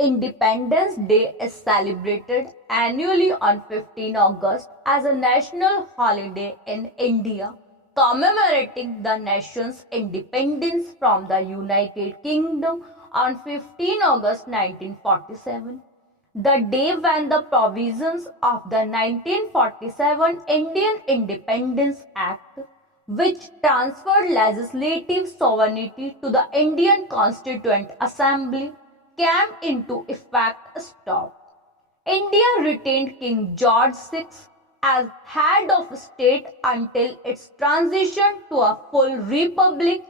Independence Day is celebrated annually on 15 August as a national holiday in India, commemorating the nation's independence from the United Kingdom on 15 August 1947, the day when the provisions of the 1947 Indian Independence Act, which transferred legislative sovereignty to the Indian Constituent Assembly, came into effect, stopped. India retained King George VI as head of state until its transition to a full republic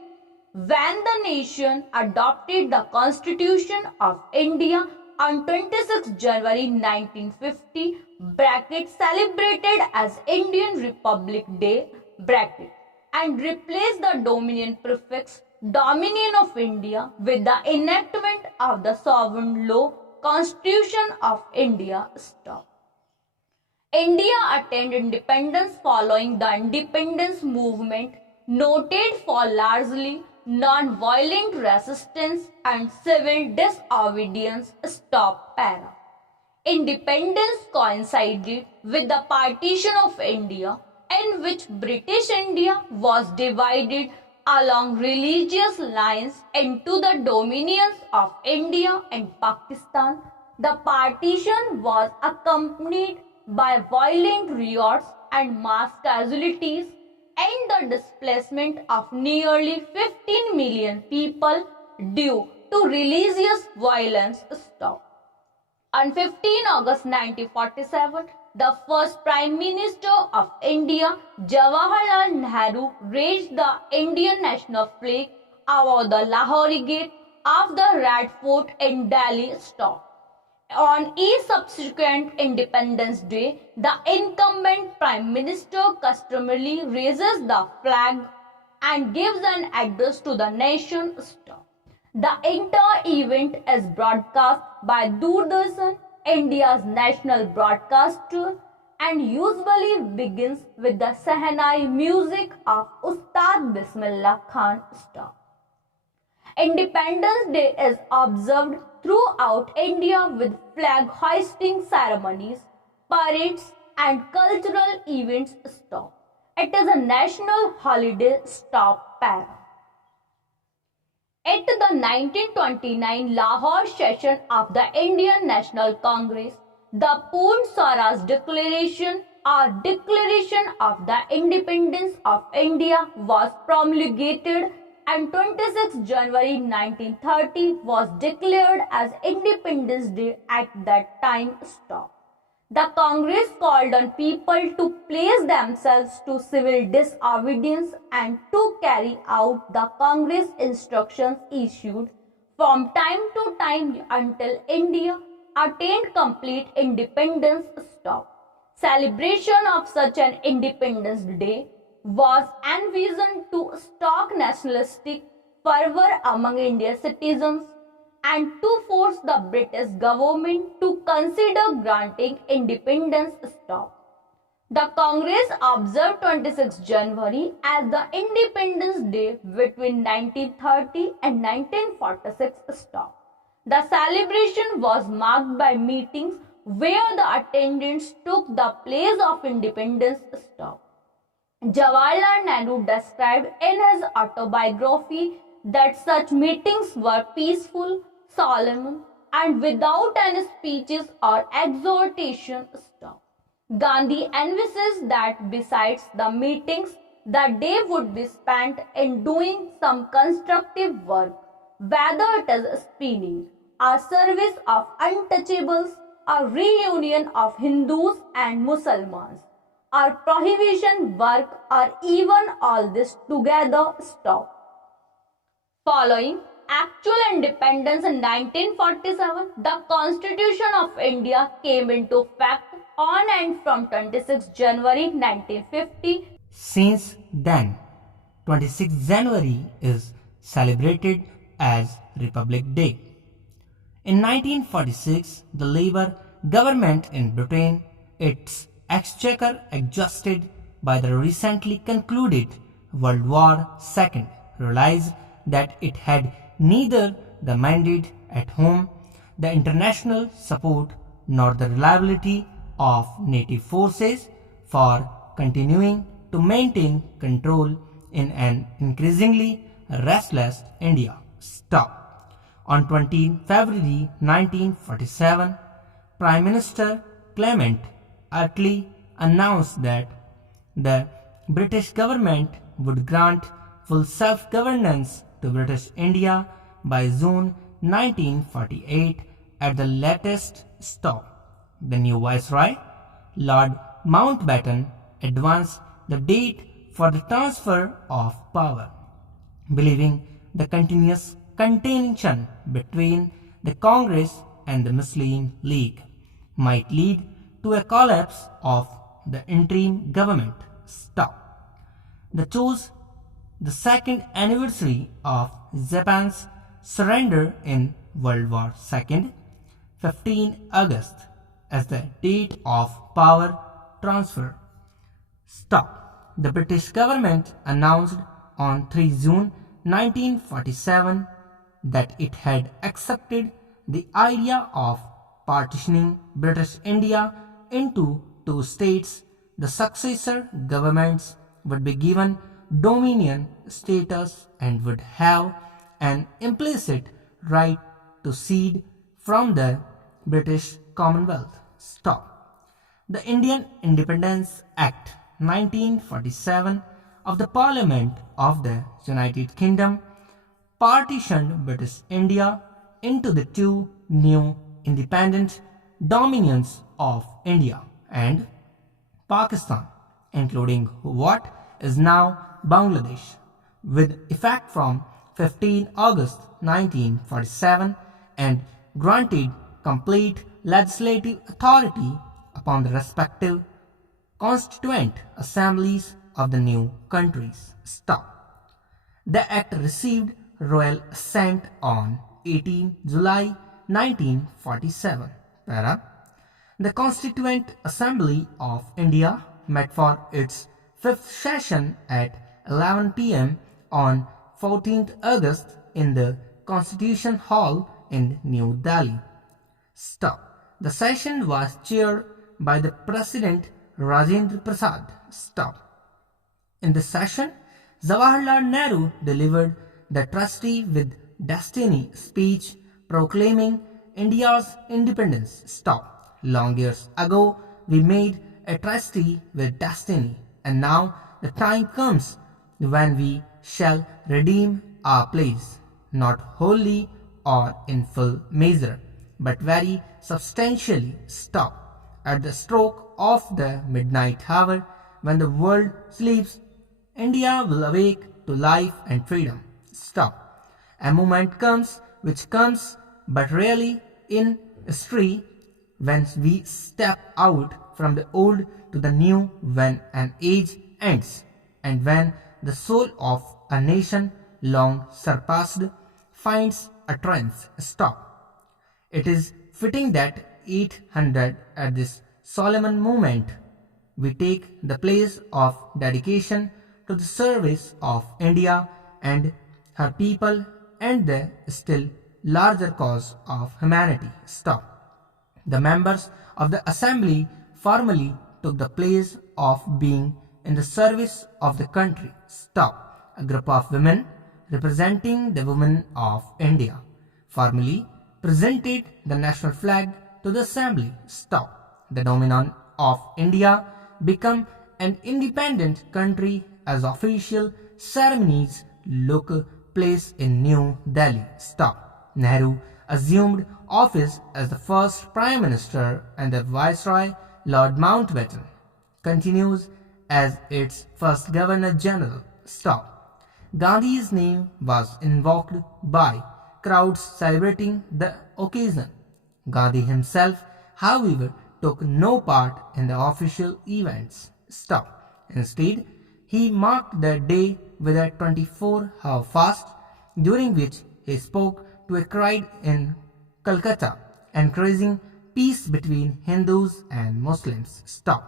when the nation adopted the Constitution of India on 26 January 1950 celebrated as Indian Republic Day and replaced the Dominion prefix Dominion of India with the enactment of the Sovereign Law Constitution of India. India attained independence following the independence movement, noted for largely non-violent resistance and civil disobedience. Independence coincided with the partition of India, in which British India was divided along religious lines into the dominions of India and Pakistan. The partition was accompanied by violent riots and mass casualties and the displacement of nearly 15 million people due to religious violence. On 15 August 1947, the first Prime Minister of India, Jawaharlal Nehru, raised the Indian national flag above the Lahori Gate of the Red Fort in Delhi. On each subsequent Independence Day, the incumbent Prime Minister customarily raises the flag and gives an address to the nation. The entire event is broadcast by Doordarshan, India's national broadcaster, and usually begins with the Sehnai music of Ustad Bismillah Khan. Independence Day is observed throughout India with flag hoisting ceremonies, parades, and cultural events. It is a national holiday. At the 1929 Lahore session of the Indian National Congress, the Poon Swaraj Declaration or Declaration of the Independence of India was promulgated and 26 January 1930 was declared as Independence Day at that time. The Congress called on people to pledge themselves to civil disobedience and to carry out the Congress instructions issued from time to time until India attained complete independence. Celebration of such an Independence Day was envisioned to stoke nationalistic fervor among India's citizens and to force the British government to consider granting independence. The Congress observed 26 January as the Independence Day between 1930 and 1946. The celebration was marked by meetings where the attendants took the place of independence. Jawaharlal Nehru described in his autobiography that such meetings were peaceful, solemn, and without any speeches or exhortation. Gandhi envisaged that besides the meetings, the day would be spent in doing some constructive work, whether it is spinning, a service of untouchables, a reunion of Hindus and Muslims, or prohibition work, or even all this together. Following actual independence in 1947, the Constitution of India came into effect on and from 26 January 1950. Since then, 26 January is celebrated as Republic Day. In 1946, the Labour government in Britain, its exchequer adjusted by the recently concluded World War II, realized that it had neither the mandate at home, the international support nor the reliability of native forces for continuing to maintain control in an increasingly restless India. Stop. On 20 February 1947, Prime Minister Clement Attlee announced that the British government would grant full self-governance to British India by June 1948 at the latest. Stop. The new Viceroy, Lord Mountbatten, advanced the date for the transfer of power, believing the continuous contention between the Congress and the Muslim League might lead to a collapse of the interim government. Stop. They chose the second anniversary of Japan's surrender in World War II, 15 August, as the date of power transfer. Stop. The British government announced on 3 June 1947 that it had accepted the idea of partitioning British India into two states. The successor governments would be given dominion status and would have an implicit right to cede from the British Commonwealth. Stop. The Indian Independence Act 1947 of the Parliament of the United Kingdom partitioned British India into the two new independent dominions of India and Pakistan, including what is now Bangladesh, with effect from 15 August 1947, and granted complete legislative authority upon the respective constituent assemblies of the new countries. Stop. The act received royal assent on 18 July 1947. Para. The Constituent Assembly of India met for its fifth session at 11 p.m. on 14th August in the Constitution Hall in New Delhi. Stop. The session was chaired by the President Rajendra Prasad. Stop. In the session, Jawaharlal Nehru delivered the Trustee with Destiny speech proclaiming India's independence. Stop. Long years ago, we made a trustee with destiny, and now the time comes when we shall redeem our place, not wholly or in full measure, but very substantially. Stop. At the stroke of the midnight hour, when the world sleeps, India will awake to life and freedom. Stop. A moment comes which comes but rarely in history, when we step out from the old to the new, when an age ends, and when the soul of a nation long surpassed finds utterance. Stop. It is fitting that 800 at this solemn moment we take the place of dedication to the service of India and her people and the still larger cause of humanity. Stop. The members of the assembly formally took the place of being in the service of the country. Stop. A group of women representing the women of India formally presented the national flag to the assembly. Stop. The dominion of India became an independent country as official ceremonies took place in New Delhi. Stop. Nehru assumed office as the first Prime Minister and the Viceroy, Lord Mountbatten, continues as its first Governor General. Stop. Gandhi's name was invoked by crowds celebrating the occasion. Gandhi himself, however, took no part in the official events. Stop. Instead, he marked the day with a 24-hour fast, during which he spoke to a crowd in Calcutta, encouraging peace between Hindus and Muslims. Stop.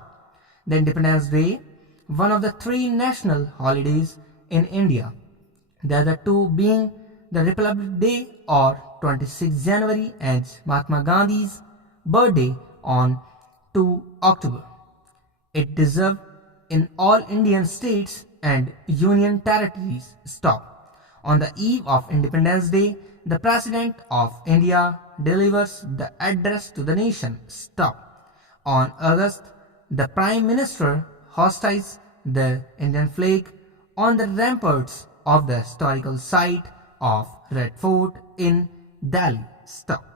The Independence Day, one of the three national holidays in India, the other two being the Republic Day or 26 January as Mahatma Gandhi's birthday on 2 October. It deserved in all Indian states and union territories stop. On the eve of Independence Day, the President of India delivers the address to the nation stop. On August, the Prime Minister hoists the Indian flag on the ramparts of the historical site of Red Fort in Delhi stop.